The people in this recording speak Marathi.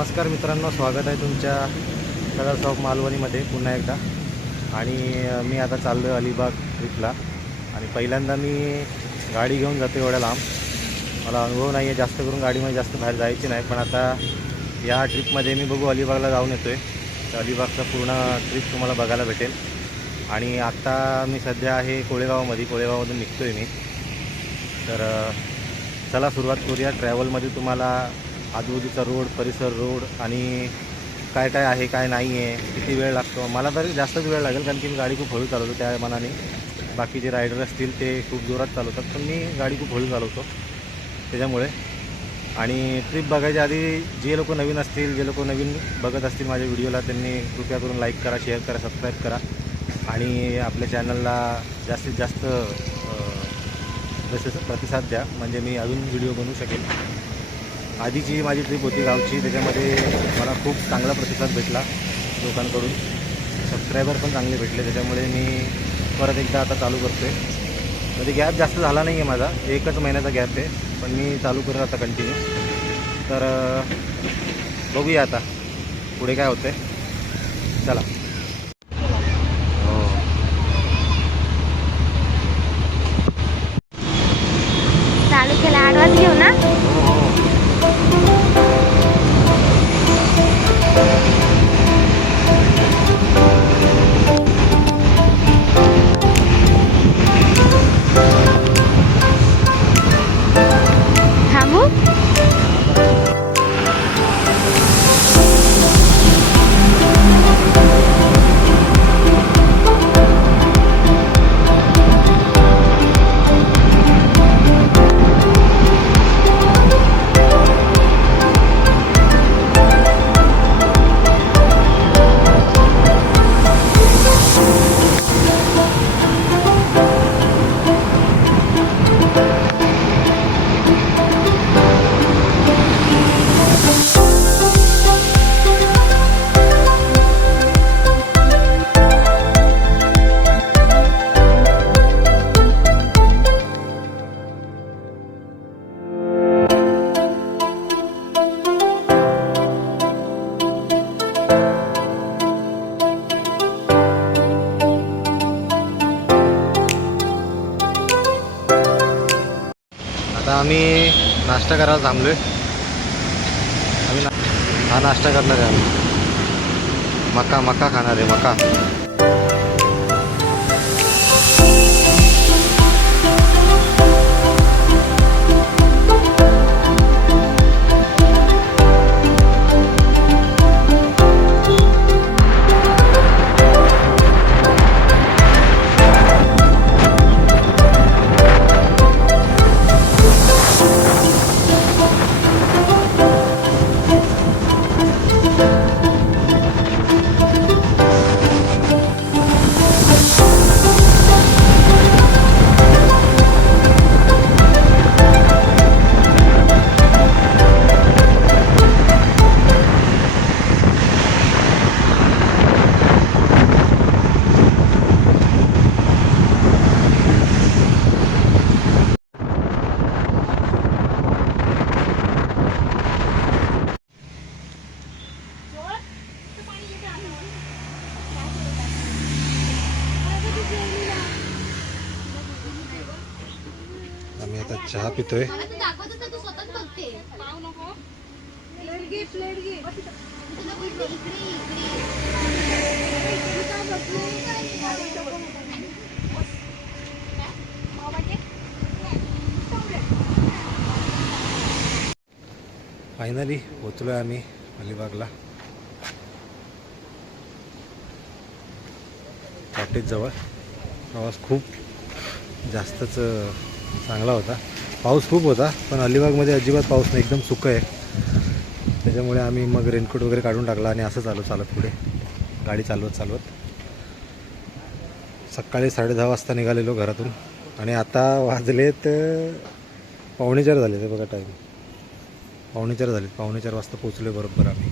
नमस्कार मित्रांनो, स्वागत आहे तुमच्या कलर्स ऑफ मालवणीमध्ये पुन्हा एकदा. आणि मी आता चाललो आहे अलिबाग ट्रिपला. आणि पहिल्यांदा मी गाडी घेऊन जातो एवढ्या लांब. मला अनुभव नाही आहे जास्त करून, गाडीमध्ये जास्त बाहेर जायची नाही. पण आता या ट्रिपमध्ये मी बघू, अलिबागला जाऊन येतो आहे. तर अलिबागचा पूर्ण ट्रिप तुम्हाला बघायला भेटेल. आणि आत्ता मी सध्या आहे कोळेगावमधून निघतो आहे मी. तर चला सुरुवात करूया. ट्रॅव्हलमध्ये तुम्हाला आजूबाजूचा रोड, परिसर रोड आणि काय काय आहे काय नाही आहे, किती वेळ लागतो. मला तरी जास्तच वेळ लागेल, कारण की मी गाडी खूप हळू चालवतो. त्या मानाने बाकीचे रायडर असतील ते खूप जोरात चालवतात, पण मी गाडी खूप हळू चालवतो त्याच्यामुळे. आणि ट्रिप बघायच्या आधी जे लोक नवीन असतील, जे लोक नवीन बघत असतील माझ्या व्हिडिओला, त्यांनी कृपया करून लाईक करा, शेअर करा, सबस्क्राईब करा. आणि आपल्या चॅनलला जास्तीत जास्त प्रतिसाद द्या, म्हणजे मी अजून व्हिडिओ बनवू शकेल. आधीची माझी ट्रिप होती गावची, त्याच्यामध्ये मला खूप चांगला प्रतिसाद भेटला लोकांकडून. सबस्क्रायबर पण चांगले भेटले, त्याच्यामुळे मी परत एकदा आता चालू करतो आहे. म्हणजे गॅप जास्त झाला नाही आहे माझा, 1च महिन्याचा गॅप आहे, पण मी चालू करेल आता कंटिन्यू. तर बघूया आता पुढे काय होतं आहे. चला. चालू केला, आडवाच घेऊ ना. थांबू. आता आम्ही नाश्ता करायला थांबलो आहे. हा नाश्ता करणार आहे आम्ही. मका खाणार आहे, मका. आम्ही आता चहा पितोय. फायनली पोचलोय आम्ही अलिबागला. कॉटेजजवळ. प्रवास खूप जास्तच चांगला होता. पाऊस खूप होता, पण अलिबागमध्ये अजिबात पाऊस नाही, एकदम सुकं आहे. त्याच्यामुळे आम्ही मग रेनकोट वगैरे काढून टाकला आणि असं चालत पुढे गाडी चालवत सकाळी 10:30 वाजता निघालेलो घरातून. आणि आता वाजलेत 3:45 झाले. ते बघा टाईम, 3:45 झाले. 3:45 वाजता पोचलो बरोबर आम्ही.